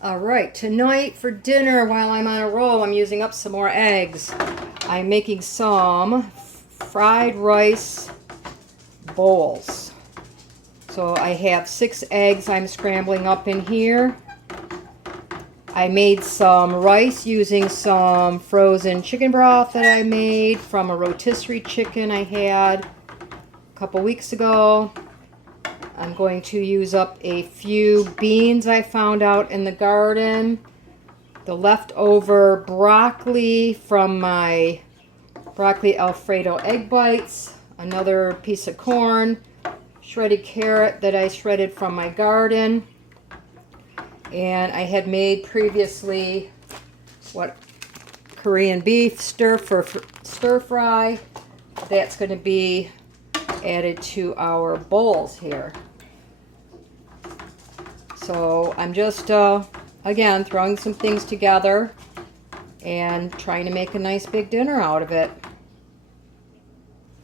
All right, tonight for dinner, while I'm on a roll, I'm using up some more eggs. I'm making some fried rice bowls. So I have 6 eggs I'm scrambling up in here. I made some rice using some frozen chicken broth that I made from a rotisserie chicken I had a couple weeks ago. I'm going to use up a few beans I found out in the garden. The leftover broccoli from my broccoli Alfredo egg bites. Another piece of corn. Shredded carrot that I shredded from my garden. And I had made previously Korean beef stir fry. That's going to be added to our bowls here. So I'm just, again, throwing some things together and trying to make a nice big dinner out of it.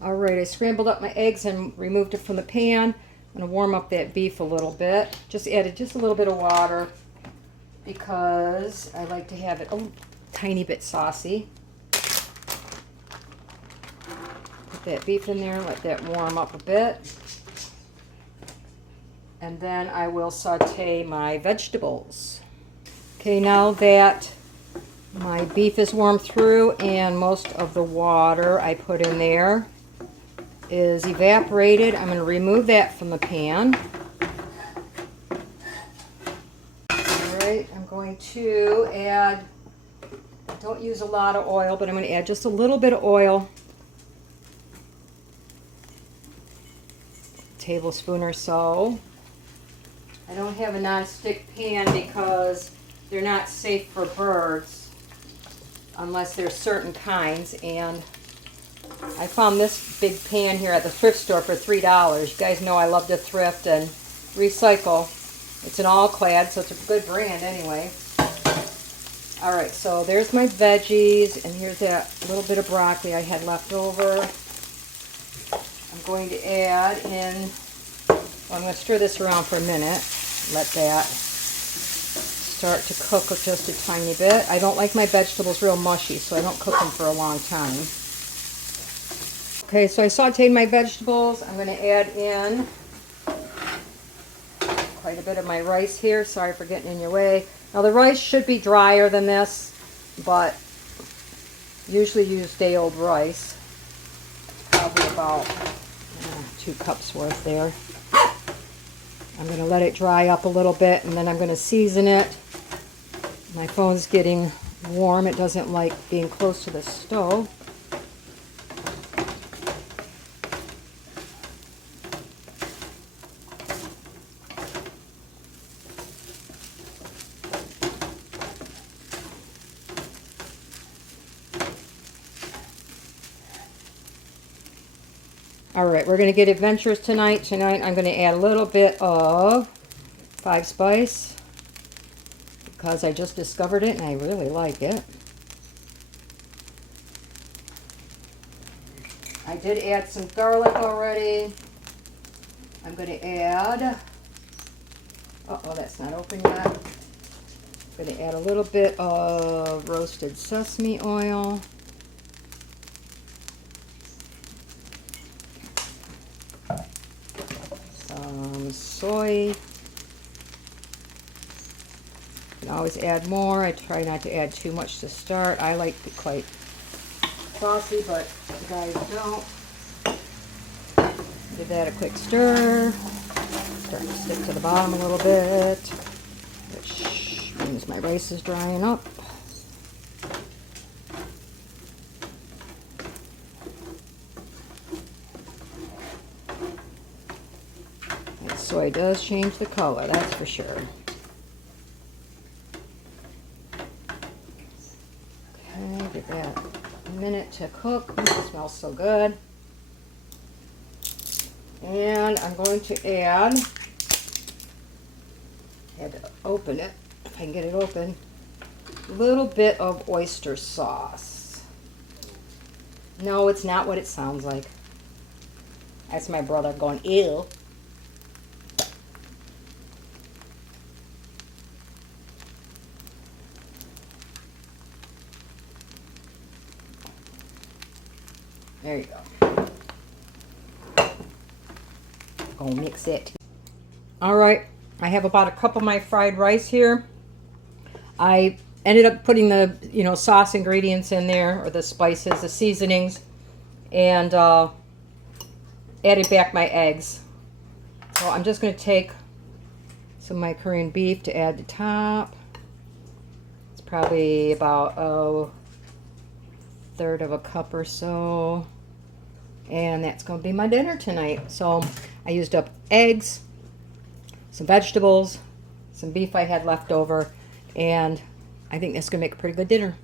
Alright, I scrambled up my eggs and removed it from the pan. I'm going to warm up that beef a little bit. Just added just a little bit of water because I like to have it a tiny bit saucy. Put that beef in there, let that warm up a bit. And then I will saute my vegetables. Okay, now that my beef is warmed through and most of the water I put in there is evaporated, I'm going to remove that from the pan. Alright, I'm going to add, don't use a lot of oil, but I'm going to add just a little bit of oil. A tablespoon or so. I don't have a non-stick pan because they're not safe for birds unless they're certain kinds, and I found this big pan here at the thrift store for $3. You guys know I love to thrift and recycle. It's an all-clad, so it's a good brand anyway. Alright, so there's my veggies, and here's that little bit of broccoli I had left over. I'm going to add in, well, I'm going to stir this around for a minute. Let that start to cook just a tiny bit. I don't like my vegetables real mushy, so I don't cook them for a long time. Okay, so I sauteed my vegetables. I'm going to add in quite a bit of my rice here. Sorry for getting in your way. Now the rice should be drier than this, but usually use day-old rice. Probably about 2 cups worth there. I'm going to let it dry up a little bit, and then I'm going to season it. My phone's getting warm. It doesn't like being close to the stove. Alright, we're going to get adventurous tonight. Tonight I'm going to add a little bit of 5 spice because I just discovered it and I really like it. I did add some garlic already. I'm going to add, uh-oh, that's not open yet. I'm going to add a little bit of roasted sesame oil. Soy. You can always add more. I try not to add too much to start. I like it quite saucy, but you guys don't. Give that a quick stir. Starting to stick to the bottom a little bit, which means my rice is drying up. Soy does change the color, that's for sure. Okay, give that a minute to cook. It smells so good. And I'm going to add, I had to open it, if I can get it open, a little bit of oyster sauce. No, it's not what it sounds like. That's my brother going, ew. There you go. Gonna mix it. All right, I have about a cup of my fried rice here. I ended up putting the, sauce ingredients in there, or the spices, the seasonings, and added back my eggs. So I'm just going to take some of my Korean beef to add to top. It's probably about a third of a cup or so. And that's going to be my dinner tonight. So I used up eggs, some vegetables, some beef I had left over, and I think that's going to make a pretty good dinner.